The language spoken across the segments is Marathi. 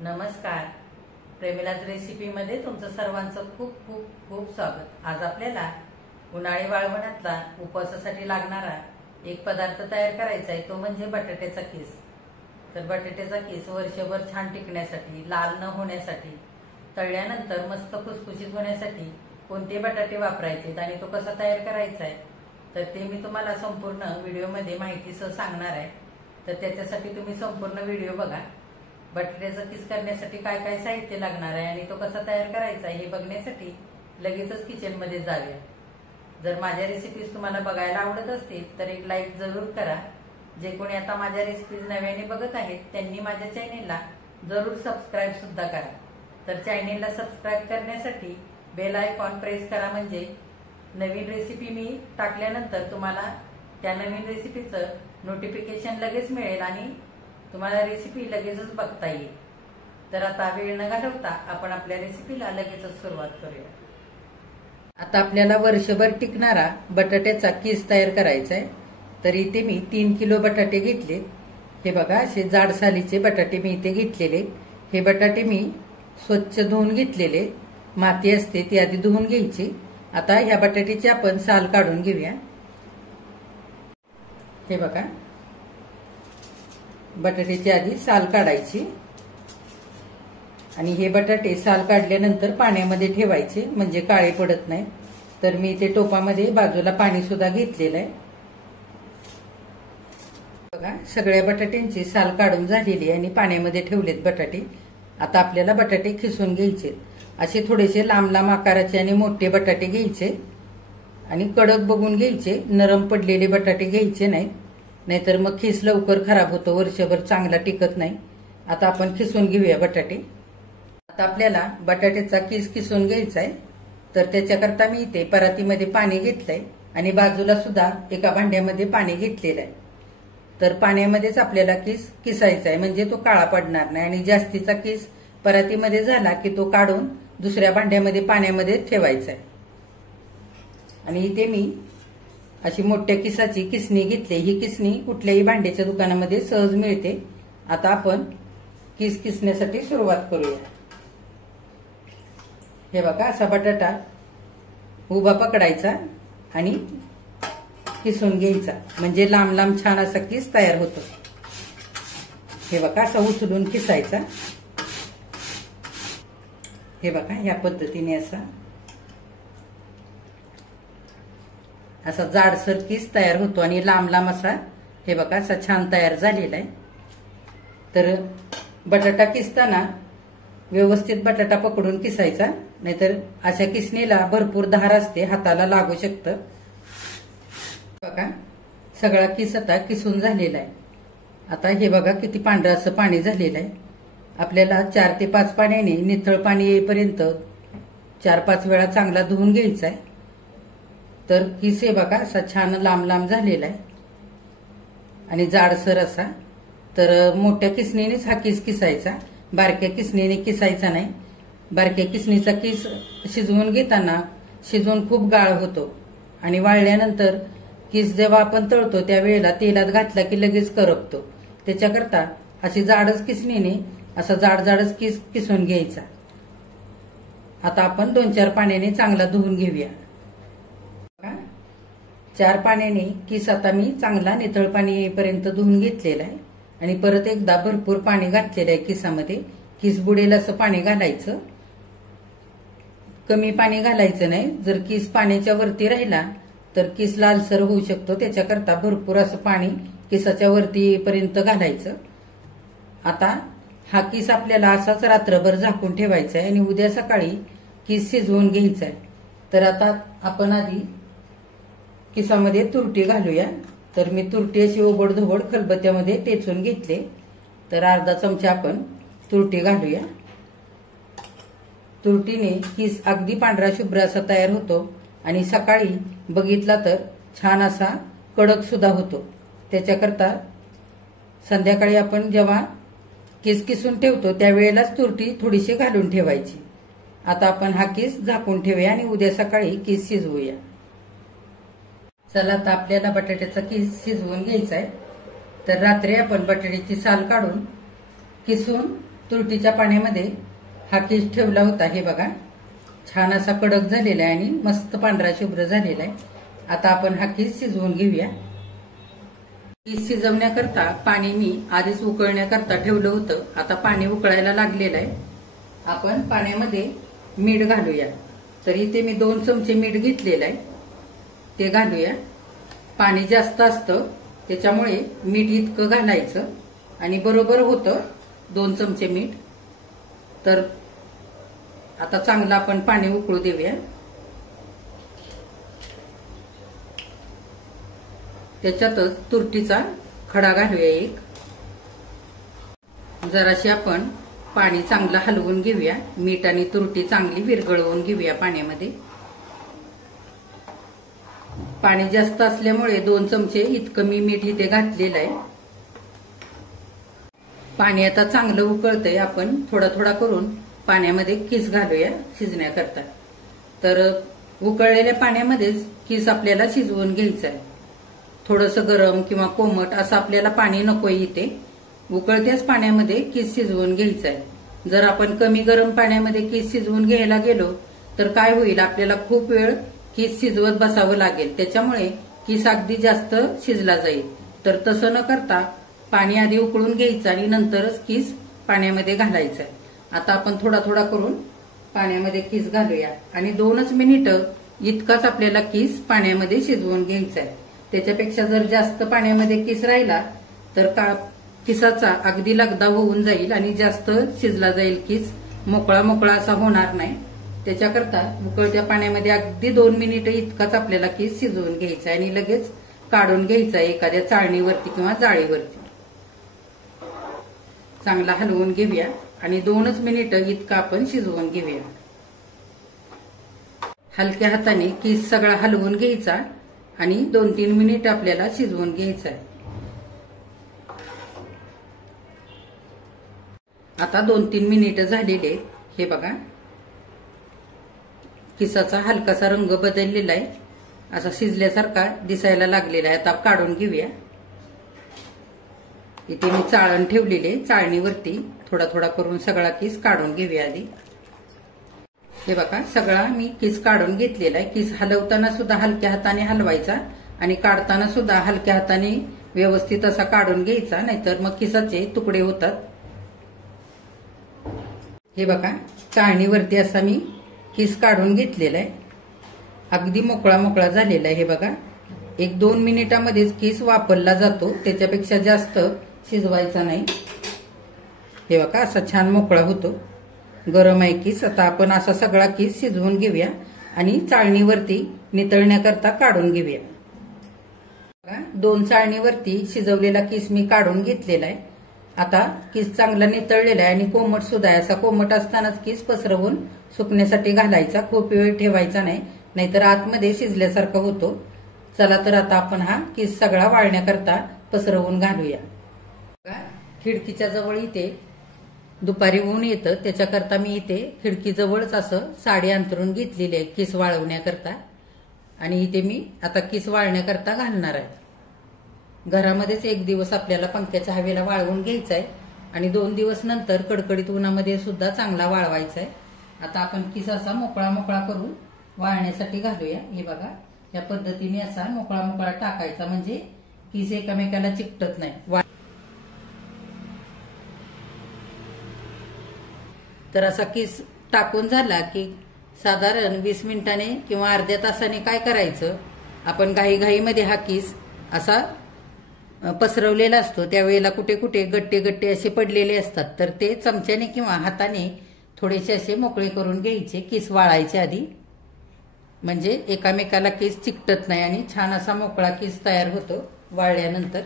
नमस्कार. प्रेमिलाज रेसिपीमध्ये तुमचं सर्वांचं खूप खूप खूप स्वागत. आज आपल्याला उन्हाळी वाळवणातला उपवासासाठी लागणारा एक पदार्थ तयार करायचा आहे, तो म्हणजे बटाट्याचा कीस. तर बटाट्याचा कीस वर्षभर छान टिकण्यासाठी, लाल न होण्यासाठी, तळल्यानंतर मस्त खुसखुशीत होण्यासाठी कोणते बटाटे वापरायचे आणि तो कसा तयार करायचा आहे तर ते मी तुम्हाला संपूर्ण व्हिडिओमध्ये माहितीसह सांगणार आहे. तर त्याच्यासाठी तुम्ही संपूर्ण व्हिडिओ बघा. बटाट्याचा कीस करण्यासाठी काय काय साहित्य लागणार आहे आणि तो कसा तयार करायचा आहे हे बघण्यासाठी लगेचच किचनमध्ये जाऊया. जर माझ्या रेसिपीज तुम्हाला बघायला आवडत असतील तर एक लाईक जरूर करा. जे कोणी आता माझ्या रेसिपीज नव्याने बघत आहेत त्यांनी माझ्या चॅनेलला जरूर सबस्क्राईब सुद्धा करा. तर चॅनेलला सबस्क्राईब करण्यासाठी बेल आयकॉन प्रेस करा, म्हणजे नवीन रेसिपी मी टाकल्यानंतर तुम्हाला त्या नवीन रेसिपीचं नोटिफिकेशन लगेच मिळेल आणि तुम्हाला रेसिपी लगेचच बघता येईल. तर आता वेळ न घालवता आपण आपल्या रेसिपीला लगेचच सुरुवात करूया. आता आपल्याला वर्षभर टिकणारा बटाट्याचा कीस तयार करायचा आहे. तर इथे मी 3 किलो बटाटे घेतले. हे बघा, असे जाड सालीचे बटाटे मी इथे घेतलेले. हे बटाटे मी स्वच्छ धुवून घेतलेले. माती असते ती आधी धुवून घ्यायची. आता ह्या बटाट्याची आपण साल काढून घेऊया. हे बघा, बटाट्याची आधी साल काढायची आणि हे बटाटे साल काढल्यानंतर पाण्यामध्ये ठेवायचे, म्हणजे काळे पडत नाही. तर मी इथे टोपामध्ये बाजूला पाणी सुद्धा घेतलेलं आहे. बघा, सगळ्या बटाट्यांची साल काढून झालेली आणि पाण्यामध्ये ठेवलेत बटाटे. आता आपल्याला बटाटे खिसून घ्यायचे. असे थोडेसे लांब लांब आकाराचे आणि मोठे बटाटे घ्यायचे आणि कडक बघून घ्यायचे. नरम पडलेले बटाटे घ्यायचे नाहीत, नाहीतर मग खीस लवकर खराब होतो, वर्षभर चांगला टिकत नाही. आता आपण खिसून घेऊया बटाटे. आता आपल्याला बटाट्याचा कीस किसून घ्यायचा आहे. तर त्याच्याकरता मी इथे परातीमध्ये पाणी घेतलंय आणि बाजूला सुद्धा एका भांड्यामध्ये पाणी घेतलेलं आहे. तर पाण्यामध्येच आपल्याला कीस किसायचा आहे, म्हणजे तो काळा पडणार नाही. आणि जास्तीचा कीस परातीमध्ये झाला की तो काढून दुसऱ्या भांड्यामध्ये पाण्यामध्ये ठेवायचा आहे. आणि इथे मी अशी मोठ्या किसाची किसणी घेतली. ही किसणी कुठल्याही भांड्याच्या दुकानामध्ये सहज मिळते. आता आपण कीस किसण्यासाठी सुरुवात करूया. हे बघा, असा बटाटा उभा पकडायचा आणि किसून घ्यायचा, म्हणजे लांब लांब छान असा कीस तयार होतो. हे बघा, असा उचलून किसायचा. हे बघा, ह्या पद्धतीने असा जाडसर कीस तयार होतो आणि लांब लांब असा, हे बघा, असा छान तयार झालेला आहे. तर बटाटा किसताना व्यवस्थित बटाटा पकडून किसायचा, नाहीतर अशा किसणीला भरपूर धार असते, हाताला लागू शकतं. बघा, सगळा कीस आता किसून झालेला आहे. आता हे बघा किती पांढरं असं पाणी झालेलं आहे. आपल्याला 4 ते 5 पाण्याने नितळ पाणी येईपर्यंत 4-5 वेळा चांगला धुवून घ्यायचा आहे. तर कीस हे बघा असा छान लांब लांब झालेला आहे आणि जाडसर असा. तर मोठ्या किसणीनेच हा कीस किसायचा, बारक्या किसणीने किसायचा नाही. बारक्या किसणीचा कीस शिजवून घेताना शिजवून खूप गाळ होतो आणि वाळल्यानंतर कीस जेव्हा आपण तळतो त्यावेळेला तेलात घातला की लगेच करपतो. त्याच्याकरता अशी जाडच किसणीने असा जाडच कीस किसून घ्यायचा. आता आपण 2-4 पाण्याने चांगला धुवून घेऊया. 4 पाण्याने कीस आता मी चांगला नितळ पाणी येईपर्यंत धुवून घेतलेला आहे आणि परत एकदा भरपूर पाणी घातलेलं आहे किसामध्ये. कीस बुडेल असं पाणी घालायचं, कमी पाणी घालायचं नाही. जर कीस पाण्याच्या वरती राहिला तर कीस लालसर होऊ शकतो. त्याच्याकरता भरपूर असं पाणी किसाच्या वरती येईपर्यंत घालायचं. आता हा कीस आपल्याला असाच रात्रभर झाकून ठेवायचा आहे आणि उद्या सकाळी कीस शिजवून घ्यायचा आहे. तर आता आपण आधी किसामध्ये तुरटी घालूया. तर मी तुरटी अशी ओबडधोबड खलबत्त्यामध्ये टेचून घेतले. तर अर्धा चमचा आपण तुरटी घालूया. तुरटीने कीस अगदी पांढरा शुभ्र असा तयार होतो आणि सकाळी बघितला तर छान असा कडक सुद्धा होतो. त्याच्याकरता संध्याकाळी आपण जेव्हा कीस किसून ठेवतो त्यावेळेलाच तुरटी थोडीशी घालून ठेवायची. आता आपण हा कीस झाकून ठेवूया आणि उद्या सकाळी कीस शिजवूया. चला, आता आपल्याला बटाट्याचा कीस शिजवून घ्यायचा आहे. तर रात्री आपण बटाट्याची साल काढून किसून तुरटीच्या पाण्यामध्ये हा किस ठेवला होता. हे बघा छान असा कडक झालेला आहे आणि मस्त पांढरा शुभ्र झालेला आहे. आता आपण हा किस शिजवून घेऊया. किस शिजवण्याकरता पाणी मी आधीच उकळण्याकरता ठेवलं होतं. आता पाणी उकळायला लागलेलं आहे. आपण पाण्यामध्ये मीठ घालूया. तर इथे मी 2 चमचे मीठ घेतलेलं आहे, ते घालूया. पाणी जास्त असतं त्याच्यामुळे मीठ इतकं घालायचं आणि बरोबर होतं 2 चमचे मीठ. तर आता चांगलं आपण पाणी उकळू देऊया. त्याच्यातच तुरटीचा खडा घालूया एक. जराशी आपण पाणी चांगलं हलवून घेऊया. मीठ आणि तुरटी चांगली विरघळवून घेऊया पाण्यामध्ये. पाणी जास्त असल्यामुळे 2 चमचे इतकं मी मीठ इथे घातलेलं आहे. पाणी आता चांगलं उकळतंय. आपण थोडा थोडा करून पाण्यामध्ये किस घालूया शिजण्याकरता. तर उकळलेल्या पाण्यामध्येच किस आपल्याला शिजवून घ्यायचं आहे. थोडंसं गरम किंवा कोमट असं आपल्याला पाणी नकोय इथे. उकळत्याच पाण्यामध्ये किस शिजवून घ्यायचं आहे. जर आपण कमी गरम पाण्यामध्ये किस शिजवून घ्यायला गेलो तर काय होईल, आपल्याला खूप वेळ किस शिजवत बसावं लागेल. त्याच्यामुळे किस अगदी जास्त शिजला जाईल. तर तसं न करता पाणी आधी उकळून घ्यायचं आणि नंतरच किस पाण्यामध्ये घालायचं आहे. आता आपण थोडा थोडा करून पाण्यामध्ये किस घालूया आणि 2च मिनिटं इतकाच आपल्याला किस पाण्यामध्ये शिजवून घ्यायचा आहे. त्याच्यापेक्षा जर जास्त पाण्यामध्ये किस राहिला तर किसाचा अगदी लगदा होऊन जाईल आणि जास्त शिजला जाईल. किस मोकळा मोकळा असा होणार नाही. त्याच्याकरता उकळत्या पाण्यामध्ये अगदी 2 मिनिटं इतकाच आपल्याला किस शिजवून घ्यायचा आणि लगेच काढून घ्यायचा एखाद्या चाळणीवरती किंवा जाळीवरती. चांगला हलवून घेऊया आणि 2च मिनिटं इतका आपण शिजवून घेऊया. हलक्या हाताने किस सगळा हलवून घ्यायचा आणि 2-3 मिनिट आपल्याला शिजवून घ्यायचं आहे. आता 2-3 मिनिटं झालेले. हे बघा किसाचा हलकासा रंग बदललेला आहे. असा शिजल्यासारखा दिसायला लागलेला आहे. आता काढून घेऊया. इथे मी चाळण ठेवलेले, चाळणीवरती थोडा थोडा करून सगळा किस काढून घेऊया आधी. हे बघा सगळा मी किस काढून घेतलेला आहे. किस हलवताना सुद्धा हलक्या हाताने हलवायचा आणि काढताना सुद्धा हलक्या हाताने व्यवस्थित असा काढून घ्यायचा, नाहीतर मग किसाचे तुकडे होतात. हे बघा चाळणीवरती असा मी किस काढून घेतलेला आहे. अगदी मोकळा मोकळा झालेला आहे. हे बघा 1-2 मिनिटांमध्येच किस वापरला जातो. त्याच्यापेक्षा जास्त शिजवायचा नाही. हे बघा असा छान मोकळा होतो. गरम आहे किस. आता आपण असा सगळा किस शिजवून घेऊया आणि चाळणीवरती नितळण्याकरता काढून घेऊया. 2 चाळणीवरती शिजवलेला किस मी काढून घेतलेला आहे. आता किस चांगला नितळलेला आहे आणि कोमट सुद्धा आहे. असा कोमट असतानाच किस पसरवून सुकण्यासाठी घालायचा. खूप वेळ ठेवायचा नाही, नाहीतर आतमध्ये शिजल्यासारखा होतो. चला तर आता आपण हा किस सगळा वाळण्याकरता पसरवून घालूया. खिडकीच्या जवळ इथे दुपारी ऊन येतं, त्याच्याकरता मी इथे खिडकीजवळच असं साडी अंथरून घेतलेली आहे किस वाळवण्याकरता. आणि इथे मी आता किस वाळण्याकरता घालणार आहे. घरामध्येच 1 दिवस आपल्याला पंख्याच्या हवेला वाळवून घ्यायचा आहे आणि 2 दिवस नंतर कडकडीत उन्हामध्ये सुद्धा चांगला वाळवायचा आहे. आता आपण किस असा मोकळा मोकळा करून वाळण्यासाठी घालूया. हे बघा या पद्धतीने असा मोकळा मोकळा टाकायचा, म्हणजे किस एकामेकाला चिकटत नाही. तर असा किस टाकून झाला की साधारण 20 मिनिटाने किंवा अर्ध्या तासाने काय करायचं, आपण घाईघाईमध्ये हा किस असा पसरवलेला असतो. त्यावेळेला कुठे कुठे गट्टे गट्टे असे पडलेले असतात, तर ते चमच्याने किंवा हाताने थोडेसे असे मोकळे करून घ्यायचे किस वाळायचे आधी, म्हणजे एकामेकाला किस चिकटत नाही आणि छान असा मोकळा किस तयार होतो वाळल्यानंतर.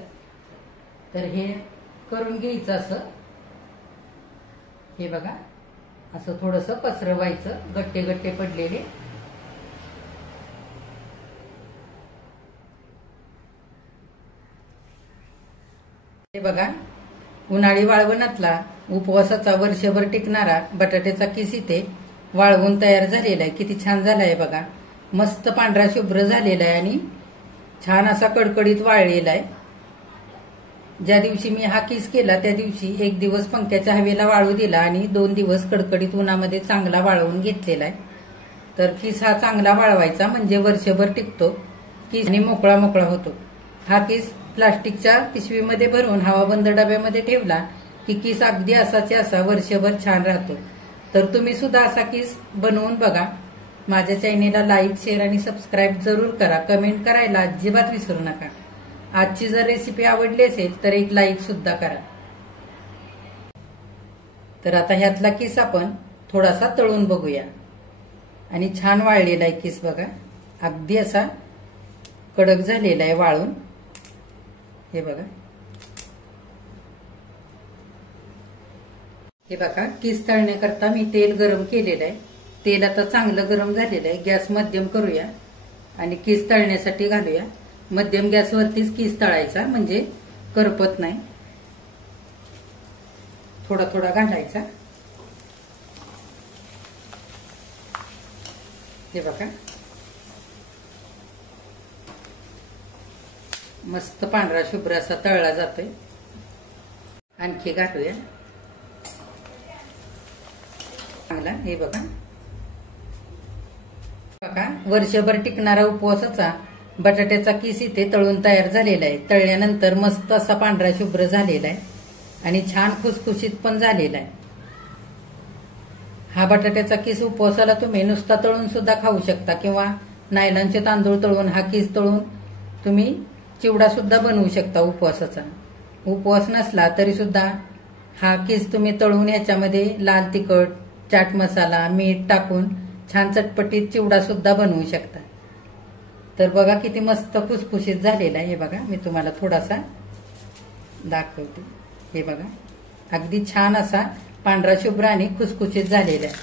तर हे करून घ्यायचं असं. हे बघा असं थोडंसं पसरवायचं गट्टे गट्टे पडलेले. हे बघा उन्हाळी वाळवणातला उपवासाचा वर्षभर टिकणारा बटाट्याचा किस इथे वाळवून तयार झालेला आहे. किती छान झाला आहे बघा. मस्त पांढरा शुभ्र झालेला आहे आणि छान असा कडकडीत वाळलेला आहे. ज्या दिवशी मी हा किस केला त्या दिवशी 1 दिवस पंख्याच्या हवेला वाळू दिला आणि 2 दिवस कडकडीत उन्हामध्ये चांगला वाळवून घेतलेला आहे. तर किस हा चांगला वाळवायचा म्हणजे वर्षभर टिकतो किस आणि मोकळा मोकळा होतो. हा किस प्लास्टिकच्या पिशवीमध्ये भरून हवाबंद डब्यामध्ये ठेवला की किस अगदी असाचे असा वर्षभर छान राहतो. तर तुम्ही सुद्धा असा किस बनवून बघा. माझ्या चॅनेलला लाईक, शेअर आणि सबस्क्राईब जरूर करा. कमेंट करायला अजिबात विसरू नका. आजची जर रेसिपी आवडली असेल तर एक लाईक सुद्धा करा. तर आता ह्यातला किस आपण थोडासा तळून बघूया. आणि छान वाळलेला आहे किस बघा, अगदी असा कडक झालेला आहे वाळून. हे बघा, हे बघा किस तळण्याकरता मी तेल गरम केलेलं आहे. तेल आता चांगलं गरम झालेलं आहे. गॅस मध्यम करूया आणि किस तळण्यासाठी घालूया. मध्यम गॅसवरतीच किस तळायचा म्हणजे करपत नाही. थोडा थोडा घालायचा. हे बघा, मस्त पांढरा शुभ्र असा तळला जातोय. आणखी घालूया चांगला. हे बघा बघा, वर्षभर टिकणारा उपवासाचा बटाट्याचा किस इथे तळून तयार झालेला आहे. तळल्यानंतर मस्त असा पांढरा शुभ्र झालेला आहे आणि छान खुसखुशीत पण झालेला आहे. हा बटाट्याचा किस उपवासाला तुम्ही नुसता तळून सुद्धा खाऊ शकता किंवा नायलॉनचे तांदूळ तळून हा किस तळून तुम्ही चिवडा सुद्धा बनवू शकता. उपवासाचा उपवास नसला तरी सुद्धा हा किस तुम्ही तळून ह्याच्यामध्ये लाल तिखट, चाट मसाला, मीठ टाकून छान चटपटीत चिवडा सुद्धा बनवू शकता. तर बघा किती मस्त खुसखुशीत झालेला आहे. हे बघा, मी तुम्हाला थोडासा दाखवते. हे बघा, अगदी छान असा पांढरा शुभ्र आणि खुसखुशीत झालेला आहे.